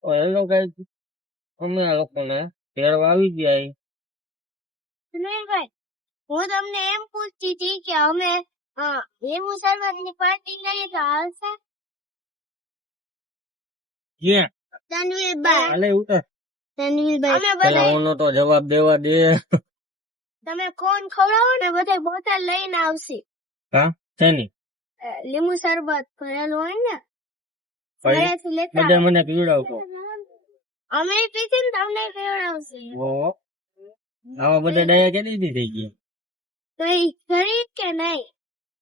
તો એ લોકો અમે આ લોકોને તેડવા આવી ગયા. સુનિલભાઈ, હું તમને એમ પૂછતી હતી કે અમે લીંબુ શરબતની પાર્ટી કરીએ તો હાલશે? ક્યાં તનવીરભાઈ, હાલે ઉતર તનવીરભાઈ, અમે પેલા બધા ઓનો તો જવાબ દેવા દે. તમે કોણ ખવડાવો ને બધા બોટલ લઈને આવશે. હા શેની લીંબુ શરબત ભરેલું હોય ને પછી ઘરેથી લેતા બધા મને પીવડાવતો. અમે પીધી ને તમને પીવડાવશે. ઓહો આવા બધા ડાયા કેદી દી થઈ ગયા. તો એ કરી કે નહીં?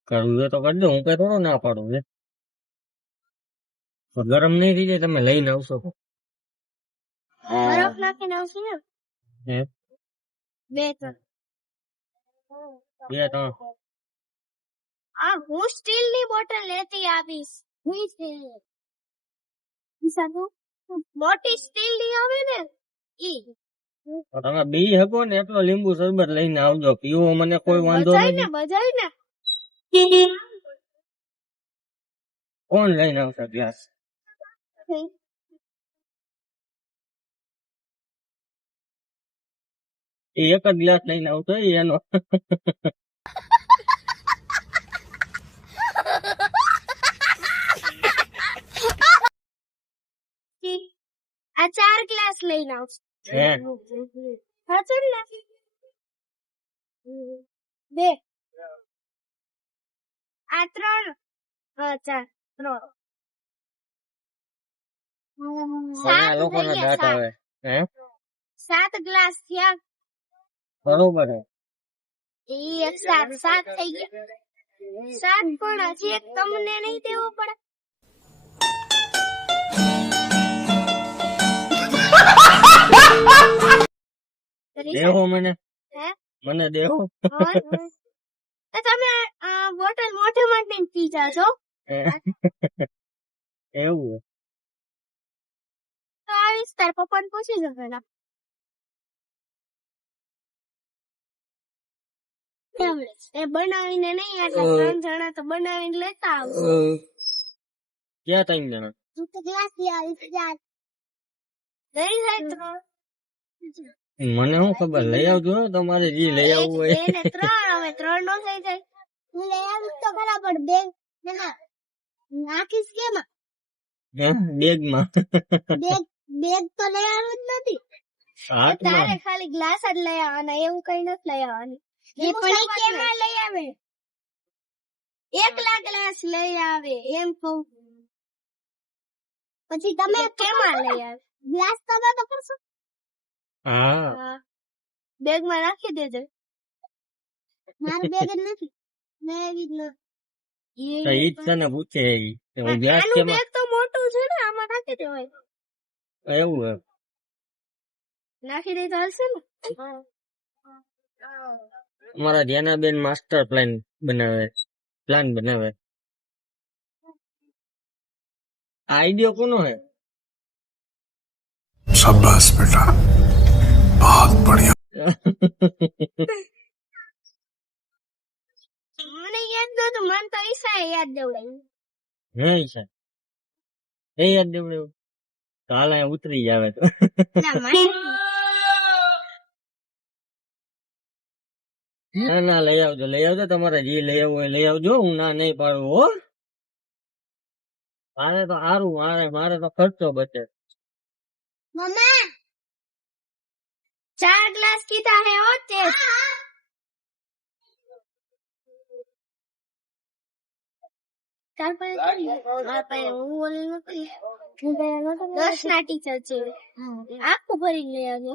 કરવું હોય તો કરી દો, હું કઈ થોડો ના પાડું છે. તો ગરમ નહીં થઈ જાય તમે લઈને આવશો તો. બરફ નાખીને આવશે ને હે 2-3. 2-3 હું સ્ટીલ ની બોટલ લેતી આવીશ. મોટી સ્ટીલ ની આવે ને ઈ. તો તમે બી હકો ને એટલો લીંબુ શરબત લઈને આવજો, પીવો મને કોઈ વાંધો નથી. બજાય ને કોણ લઈને આવશે ગ્લાસ? એ એક જ ગ્લાસ લઈને આવતો એનો. આ 4 ગ્લાસ લઈને આવશે. હે સાચું ને? 2 આ 3 4 3 ઘણા લોકોના દાંત આવે. હે 7 ગ્લાસ થયા. બરોબર હે. ઈ એક 7 થઈ ગયા. 7 પણ હજી એક તમને નહીં દેવો પડે. દેહો મને, હે મને દેહો. તો તમે બોટલ મોઢે માટે પી જાજો. એવું તો આવીશ તાર પપ્પાને પૂછી જો પેલા. એ બનાવીને નહીં એટલે 3 જણા તો બનાવીને લેતા આવશે. ક્યાં 3 જણા? તું તો ગ્લાસ લઈ આવીશ. લઈ જાય 3. મને શું ખબર, લઈ આવજો તમારે જે લઈ આવવું હોય. એને 3 હવે 3 નો થઈ જાય. હું લઈ આવીશ તો ખરા પણ બેગ નાખીશ કેમાં? બેગમાં. બેગ તો લઈ આવવું જ નથી. તારે ખાલી ગ્લાસ જ લઈ આવવાના, એવું કઈ નથી લઈ આવવાનું. એ પણ કેમાં લઈ આવે? એકલા ગ્લાસ લઈ આવે એમ કહું. પછી તમે કેમાં લઈ આવે? ગ્લાસ તમે તો કરશો. હા બેગ માં નાખી દેજો. મારું બેગ જ નથી. મેં જ ઈ જ તને પૂછે હું ગ્લાસ આનું કેમાં. બેગ તો મોટું છે ને, આમાં નાખી દેવાય. એવું હે? નાખી દે તો હાલશે ને. અમારા ધ્યાનાબેન માસ્ટર પ્લાન બનાવે. આઈડિયો કોનો હે? शाबाश बेटा, बहुत बढ़िया। મને યાદ નતું, મને તો ઈશા યાદ દેવડાવ્યું. હે ઈશા એ યાદ દેવડે તો હાલ અહીંયા ઉતરી જાવે તો. ના લઈ આવજો તમારે જે લઈ આવવું હોય લઈ આવજો, હું ના નહીં પાડું હો. મારે તો સારું, મારે તો ખર્ચો બચે. મમ્મા 4 ગ્લાસ કીધા હે હો તે. ચાર પાસે હું બોલી નથી. 10 ના ટીચર છે. આખું ભરીને લઈ આવજો.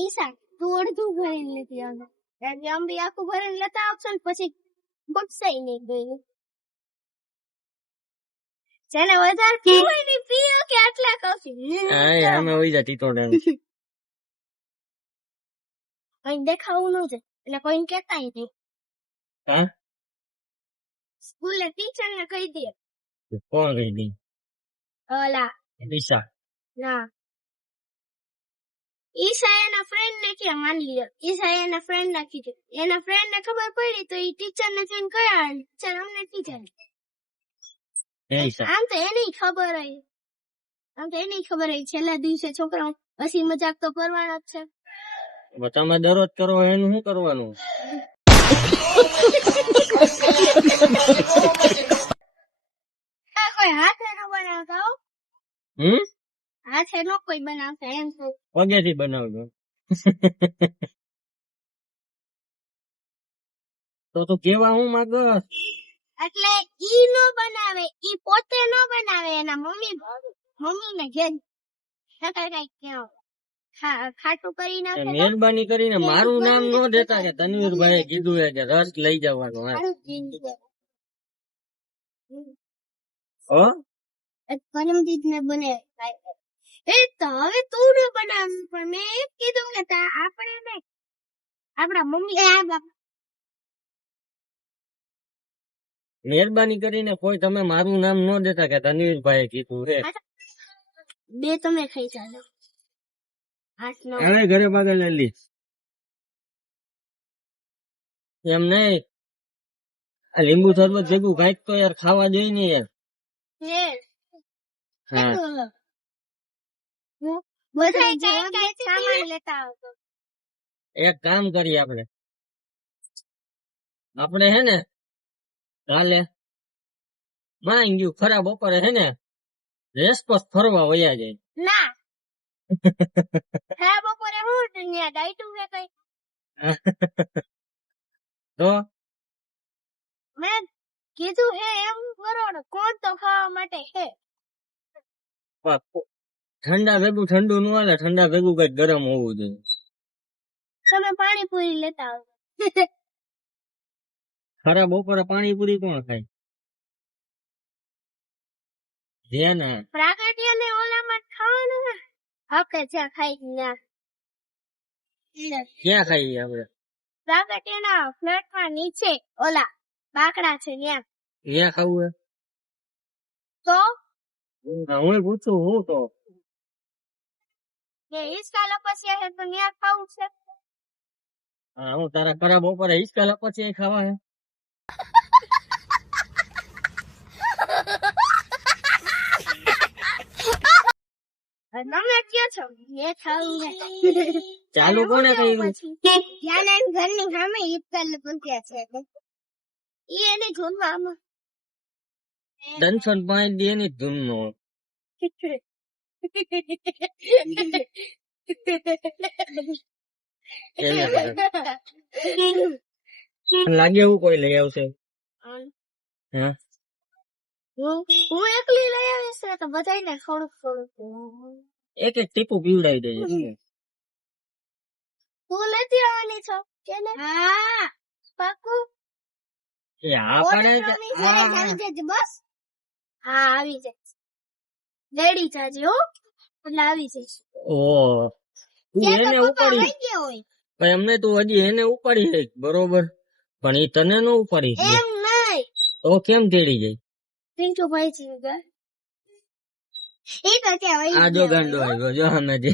ઈશા તું અડધું ભરીને લેતી આવજો. આમ બી આખું ભરીને લેતા આવશો ને પછી બગસાઈ નહીં ગયું. જેને વધારે પીવું હોય ને પીઓ કે આટલા કોફી. અમે હોઈ જતી તો કઈ દેખાવું ન જાય એટલે કોઈને કેતા નહીં. હા સ્કૂલે ટીચર ને કહી દે. કોણ કહી દી? ઓલા ઈશા. ના ઈશા એના ફ્રેન્ડ ને કે માની લ્યો. ઈશા એના ફ્રેન્ડ ને કીધું. એના ફ્રેન્ડ ને ખબર પડી તો એ ટીચર ને ફોન કર્યા. ટીચર અમને કીધું. એ ઈશા આમ તો એને ખબર હોય. આમ તો એની ખબર હોય છેલ્લા દિવસે છોકરા હસી મજાક તો કરવાનો જ છે. તમે દરરોજ કરો એનું શું કરવાનું? કોઈ હાથે ન બનાવતા હો. હાથે નો કોઈ બનાવતા એમ તો. પગેથી બનાવજો. તો કેવા હું માંગસ? એટલે ઈ નો બનાવે, ઈ પોતે નો બનાવે, એના મમ્મી ને ઘેર કઈ ખાટું કરી નાખે. મહેરબાની કરીને મારું નામ ન દેતા કે તનવીરભાઈ કીધું હે કે રસ લઈ જવાનું. પરમજીત ને બને એ તો હવે તું ન બનાવ, પણ મેં એમ કીધું કે આપણે નહીં, આપણા મમ્મી. મહેરબાની કરીને કોઈ તમે મારું નામ ન દેતા કે તનવીરભાઈ કીધું હે. બે તમે ખાઈ ચાલો. હવે ઘરે પાગલ લઈ એમ નહીં, આ લીંબુ શરબત ભેગું કાંઈક તો યાર ખાવા જોઈએ ને યાર. હા એક કામ કરીએ આપણે હે ને કાલે માંગ ગયું ખરાબ બપોરે હે ને રેસપસ ફરવા વયા જાય. ના ખરાબ બપોરે હું ત્યાં ડાયટું કે કઈ તો મેં કીધું હે એમ કરો ને, કોણ તો ખાવા માટે હે. ઠંડા ભેગું ઠંડુ નું હાલે, ઠંડા ભેગું કઈક ગરમ હોવું જોઈએ. તમે પાણીપુરી લેતા આવજો. ખરા બપોરે પાણીપુરી કોણ ખાય? પ્રાકટ્ય ને ઓલામાં ખાવાનું ને આપણે જ્યાં ખાઈ ક્યાં ખાઈએ આપણે? પ્રાકટ્ય ના ફ્લેટ માં નીચે ઓલા બાકડા છે ત્યાં ખાવું હે તો હું પૂછું હું તો હિંચકા લપસ્યા છે તો ત્યાં ખાવું છે. હા હું તારા ખરા બપોરે હિંચકા લપસ્યા ખાવા હે. તમે કયો છો એ ખાવું હે? ચાલુ કોને કર્યું? જ્યાં ઘરની સામે હિંચકા લપસ્યા છે ઈ એને જોનમાં દનસન પાણી દે ની ધૂમ નો લાગે એવું કોઈ લઈ આવશે. હું એકલી લઈ આવીશ તો બધાને થોડુંક થોડુંક એક એક ટીપું પીવડાવી દેજે. તું લેતી આવવાની છો કે ને? હા પાકું. એ હા પડે બસ હા આવી જાય રેડી જાજે હો એટલે આવી જઈશ. ઓ તું એને ઉપાડી પણ એમને તું હજી એને ઉપાડી છે બરોબર, પણ એ તને ન ઉપાડી એમ નહીં તો કેમ તેડી જાય? પિન્ટુભાઈ છે એ તો ત્યાં આ જો ગાંડો આવ્યો જો અમે જે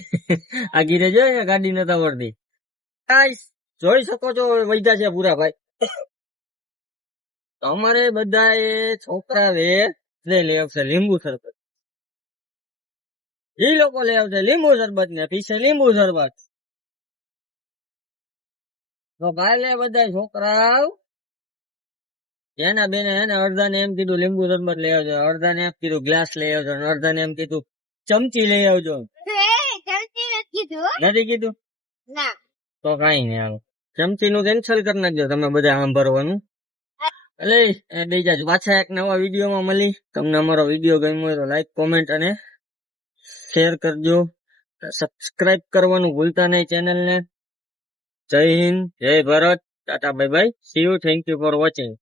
આ ગીરે જો ગાડી નતા વળતી. જોઈ શકો છો વૈધા છે પૂરા ભાઈ. તમારે બધા એ છોકરા લઈ આવશે લીંબુ શરબત, એ લોકો લઈ આવશે લીંબુ શરબત ને પીછે લીંબુ શરબત. તો કાલે બધા છોકરા એના બેને એને અડધા ને એમ કીધું લીંબુ શરબત લઈ આવજો, અડધા ને એમ કીધું ગ્લાસ લઈ આવજો, અડધા ને એમ કીધું ચમચી લઈ આવજો. નથી કીધું? ના તો કઈ નઈ હાલો ચમચી નું કેન્સલ કરી નાખજો તમે બધા સાંભળવાનું. એટલે બીજા પાછા એક નવા વિડીયો માં મળી. તમને અમારો વિડીયો ગમ્યો હોય તો લાઈક કોમેન્ટ અને શેર કરજો, સબસ્ક્રાઇબ કરવાનું ભૂલતા નહીં ચેનલ ને. જય હિન્દ, જય Bharat, Tata bye bye, C you, thank you for watching.